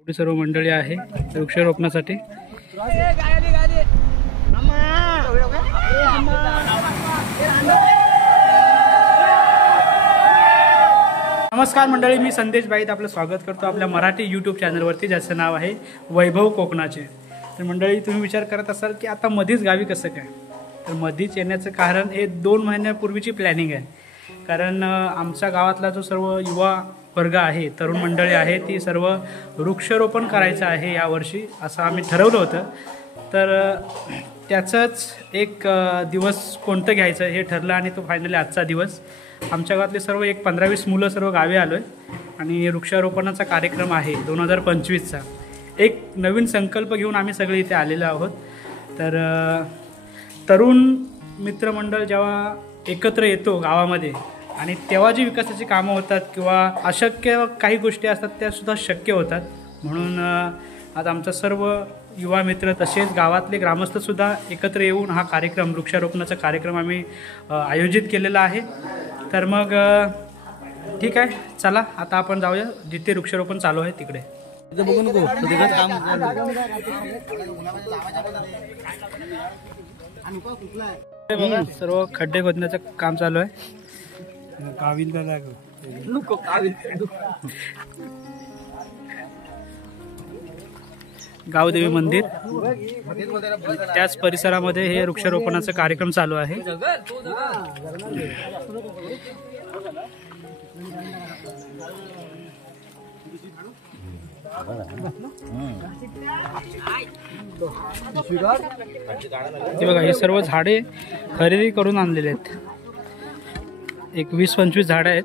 एवढी सर्व मंडळी आहे वृक्षारोपणासाठी। नमस्कार मंडळी, मी संदेश बाईत आपलं स्वागत करतो आपल्या मराठी यूट्यूब चॅनलवरती, ज्याचं नाव आहे वैभव कोकणाचे। तर मंडळी, तुम्ही विचार करत असाल की आता मध्येच गावी कसं काय, तर मध्येच येण्याचं कारण हे 2 महिन्यापूर्वीची प्लॅनिंग आहे। कारण आमच्या गावातला जो सर्व युवा वर्ग आहे, तरुण मंडळी आहे, ती सर्व वृक्षारोपण करायचं आहे यावर्षी असं आम्ही ठरवलं होतं। तर त्याचंच एक दिवस कोणतं घ्यायचं हे ठरलं आणि तो फायनली आजचा दिवस। आमच्या गावातले सर्व एक 15-20 मुलं सर्व गावी आलो आहे आणि वृक्षारोपणाचा कार्यक्रम आहे 2025चा। एक नवीन संकल्प घेऊन आम्ही सगळे इथे आलेलो आहोत। तर तरुण मित्रमंडळ जेव्हा एकत्र येतो गावामध्ये आणि तेव्हा जी विकासाची कामं होतात किंवा अशक्य काही गोष्टी असतात त्यासुद्धा शक्य होतात। म्हणून आज आमचा सर्व युवा मित्र तसेच गावातले ग्रामस्थसुद्धा एकत्र येऊन हा कार्यक्रम, वृक्षारोपणाचा कार्यक्रम आम्ही आयोजित केलेला आहे। तर मग ठीक आहे, चला आता आपण जाऊया जिथे वृक्षारोपण चालू आहे तिकडे। बघू नको सर्व खड्डे खोदण्याचं काम चालू आहे। गावदेवी मंदिर त्याच परिसरामध्ये हे वृक्षारोपणाचा कार्यक्रम चालू आहे। हे बघा, हे सर्व झाडे खरेदी करून आणलेले आहेत। एक 20-25 झाडं आहेत।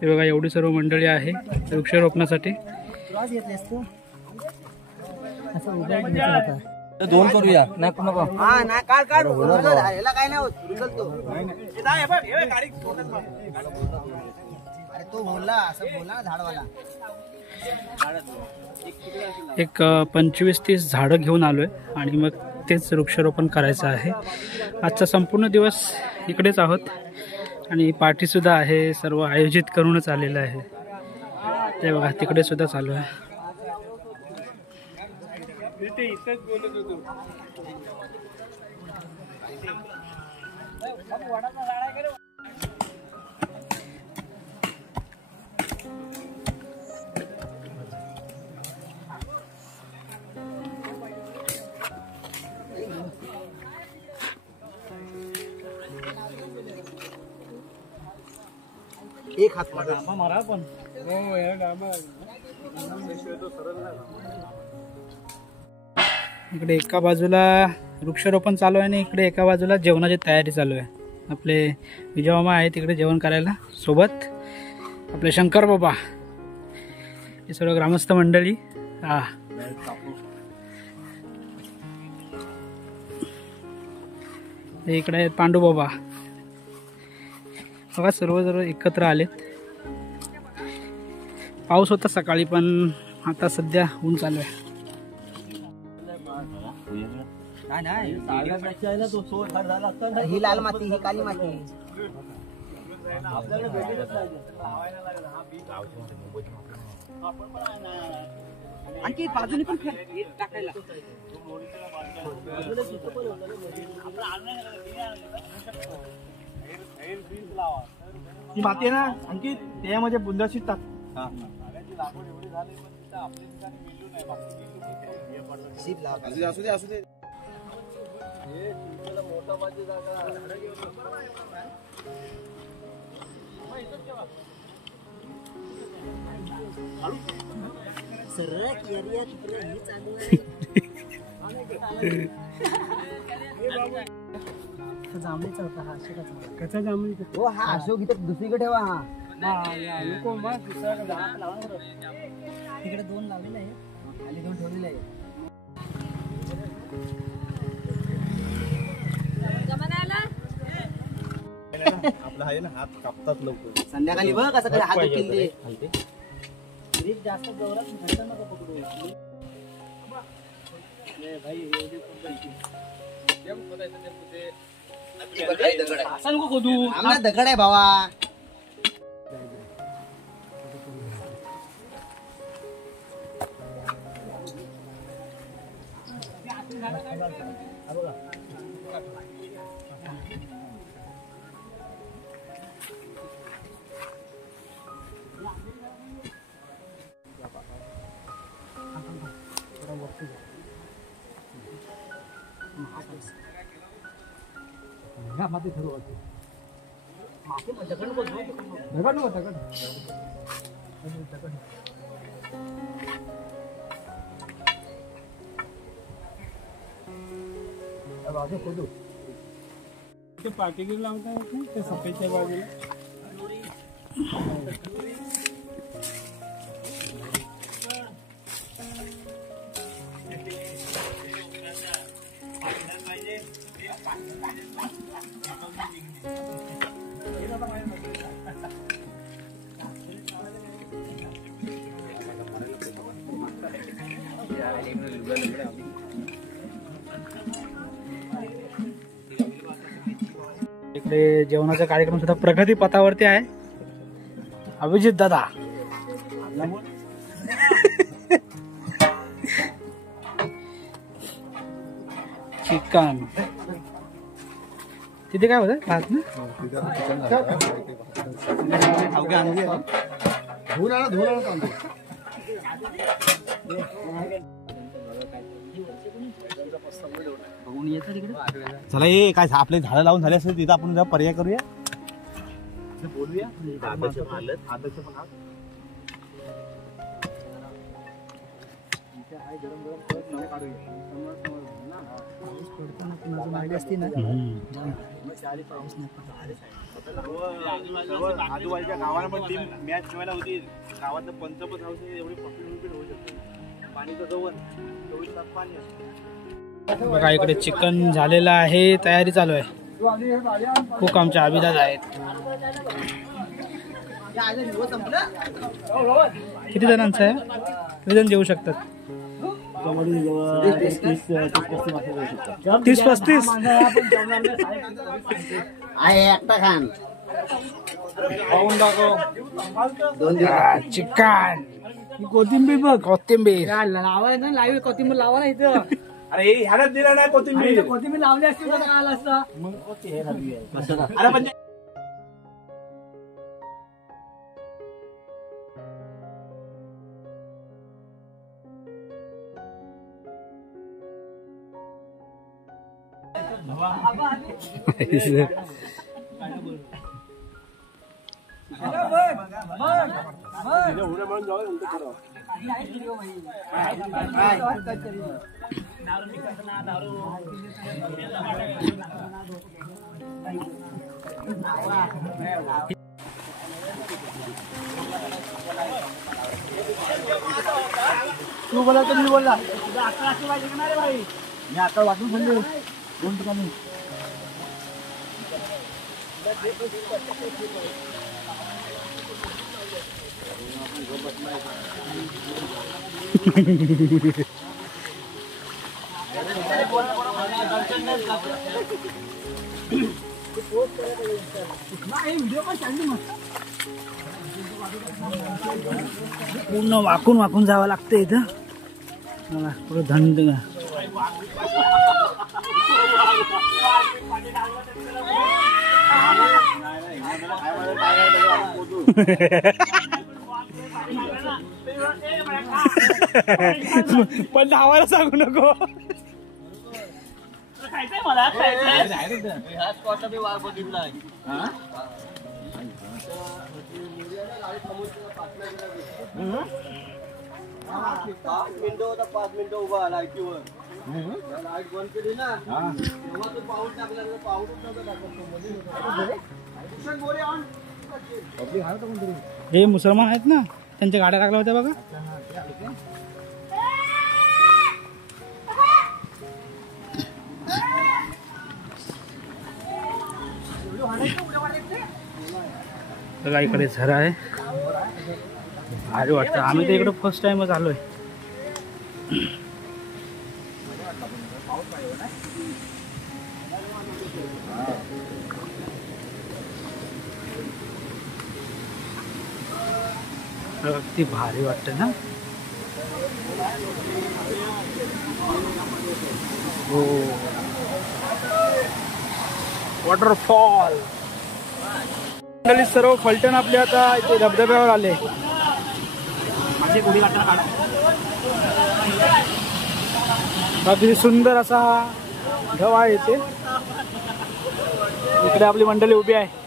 हे बघा, एवढी सर्व मंडळी आहे वृक्षारोपणासाठी। 2 करूया नको नको। हा ना, काढ काढ ह्याला काय नाही होत, उचलतो। अरे तो बोलला, असं बोलला ना झाडवाला। एक 25-30 झाडं घेऊन आलोय आणि मग तेच वृक्षारोपण करायचं आहे। आजचा संपूर्ण दिवस इकडेच आहोत आणि पार्टी सुद्धा आहे, सर्व आयोजित करूनच आलेलं आहे। ते बघा, तिकडे सुद्धा चालू आहे। एक हात मारा पण इकडे एका बाजूला वृक्षारोपण चालू आहे आणि इकडे एका बाजूला जेवणाची तयारी चालू आहे। आपले विजय मामा आहे तिकडे जेवण करायला, सोबत आपले शंकर बाबा, हे सर्व ग्रामस्थ मंडळी। इकडे आहेत पांडू बाबा। बघा, सर्व एकत्र आलेत। पाऊस होता सकाळी, पण आता सध्या ऊन चालू आहे। ही लाल माती, ही काली माती। आणखी बाजूने पण टाकायला ही माती आहे ना, आणखी त्यामध्ये बुंदाशी टाक। असू दे असू दे। जांभळीचा होता हा, कच्चा जांभळी। हो, हा अशोक इथं दुसरीकडे ठेवा। हा तिकडे 2 लावलेले आहे, खाली 2 ठेवलेले आहे। आपला आहे ना, हात कापतात लवकर। संध्याकाळी बघ कसं हात उचलते। ग्रीप जास्त जोरात घट्ट नको पकडू. असं नको खोदू. आम्हाला दगड आहे भावा. ते पाठीवर लावता ते सफेदच्या बाजूला. इकडे जेवणाचा कार्यक्रम सुद्धा प्रगती पथावरती आहे. अभिजित दादा चिकन तिथे काय होतं भात ना. चला ये काय आपले झाडं लावून झाले असेल तिथं आपण जरा पर्याय करूया. बोलूया आजूबाजूच्या गावाला पण टीम मॅच खेळायला होती. गावातलं पंचपद हाऊस एवढी पॉप्युलर होऊ शकते. पाणीचं जवळ 24 तास पाणी असतं. बघा इकडे चिकन झालेलं आहे. तयारी चालू आहे. खूप आमचे अभिदाद आहेत. किती जणांचं आहे? किती जण जेवू शकतात? 30-35 आहे एकटा खान. चिकन कोथिंबीर बघ. कोथिंबीर लावायला लाईव्ह कोथिंबीर लावा इथं. अरे ह्याला दिला नाही कोथिंबीर. कोथिंबीर लावली असती तर काय आलं असतं. अरे म्हणजे तू बोला तर मी बोलला. मी आता वाटून बोलले 2 ठिकाणी. पूर्ण वाकून वाकून जावं लागतं इथं. मला पुढे धंद पण धावायला सांगू नको. मला पाच मिनिटं होता 5 मिनिटं उभा लाईटीवर. लाईट बंद केली ना तेव्हा तो पाऊस टाकला. पाऊसच नव्हता टाकत. हे मुसलमान आहेत ना त्यांच्या गाड्या टाकल्या होत्या बघा. बघा इकडे झरा आहे. भारी वाटतं. आम्ही तर इकडं फर्स्ट टाइमच आलोय. अगदी भारी वाटतं ना. हो, वॉटरफॉल. सर्व फलटण आपले आता इथे धबधब्यावर आले. अगदी सुंदर असा ढव आहे इथे. इकडे आपली मंडळी उभी आहे.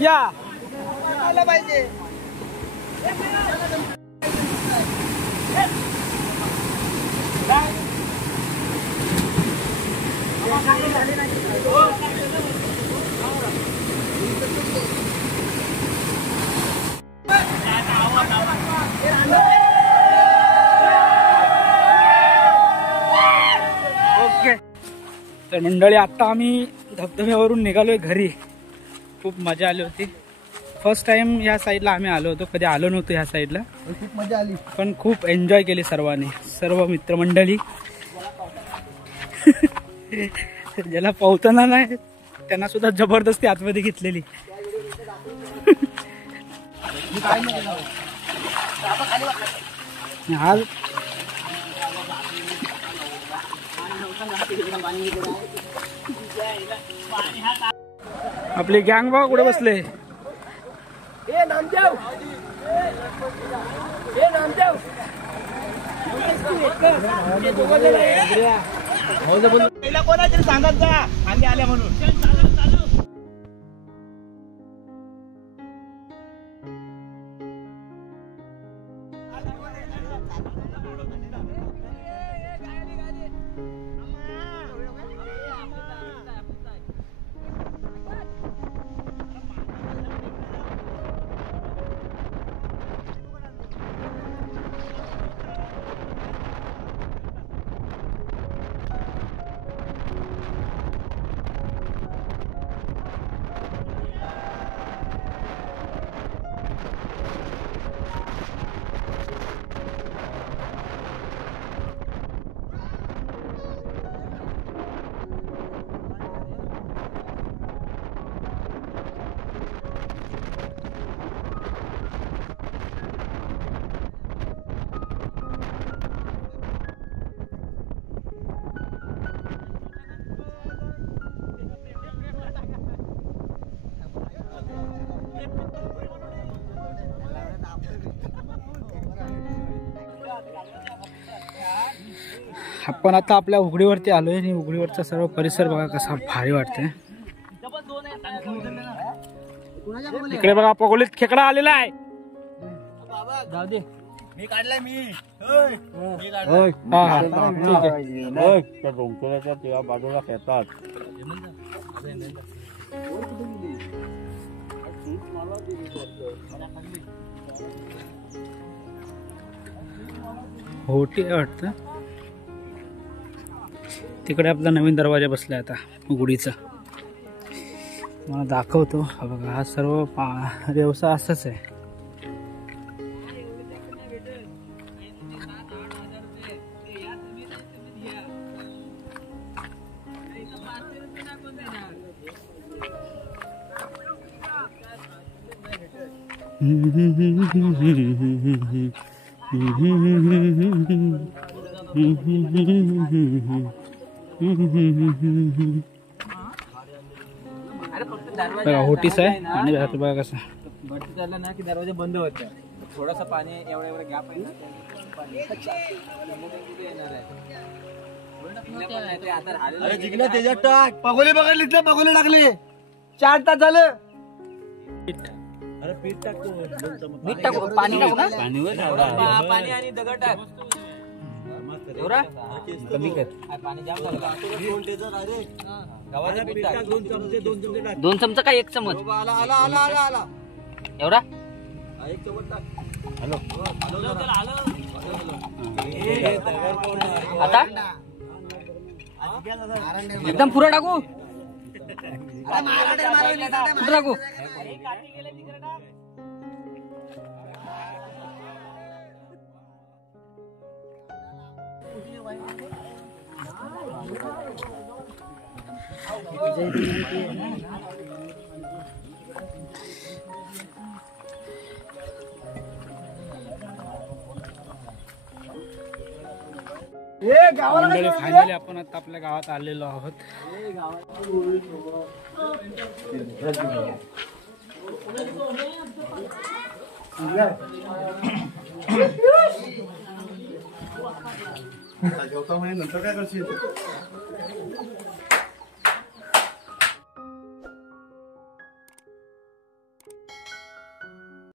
या पाहिजे. ओके. तर मंडळी आता आम्ही धबधब्यावरून निघालोय घरी. खूप मजा आली होती. फर्स्ट टाइम या साईडला आम्ही आलो होतो. कधी आलो नव्हतो ह्या साईडला. खूप मजा आली. पण खूप एन्जॉय केली सर्वांनी. सर्व मित्रमंडळी. ज्याला पोहताना नाही त्यांना सुद्धा जबरदस्ती आतमध्ये घेतलेली. आज आपली गँग बघा कुठे बसले. कोणातरी सांगत जा आम्ही आल्या म्हणून. आपण आता आपल्या उघडीवरती आलोय आणि उघडीवरचा सर्व परिसर बघा कसा भारी वाटतंय. इकडे बघा पगोलीत खेकडा आलेला आहे. जाऊ दे. मी काढलाय मी. त्या डोंगराच्या त्या बाजूला खेळतात. होटी वाटतं. तिकडे आपला नवीन दरवाजा बसलाय आता उघडीचा. मला दाखवतो. हा बघा हा सर्व व्यवसाय असाच आहे. बघा होटीस आहे आणि घरात बघा कसं भरती चालला ना की दरवाजे बंद होत थोडासा पाणी एवढा गॅप आहे ना पाणी येणार आहे. अरे जिंकला त्याच्यात टाक पगोले बघितली तर पगोले टाकली 4 तास झालं. अरे पीठ टाकतो मीठ टाकू पाणी टाकू का पाणी आणि दगड टाक एवढा कमी कर पाणी जाम झालं गव्हाचं पीठ टाक 2 चमचे 2 चमचे टाक 2 चमचा का 1 चमच आला आला आला आला आला एवढा 1 चमच टाक हॅलो आता एकदम पुरा टाकू टाकू मंडळी फायनली आपण आता आपल्या गावात आलेलो आहोत. जेवता म्हणजे नंतर काय करशील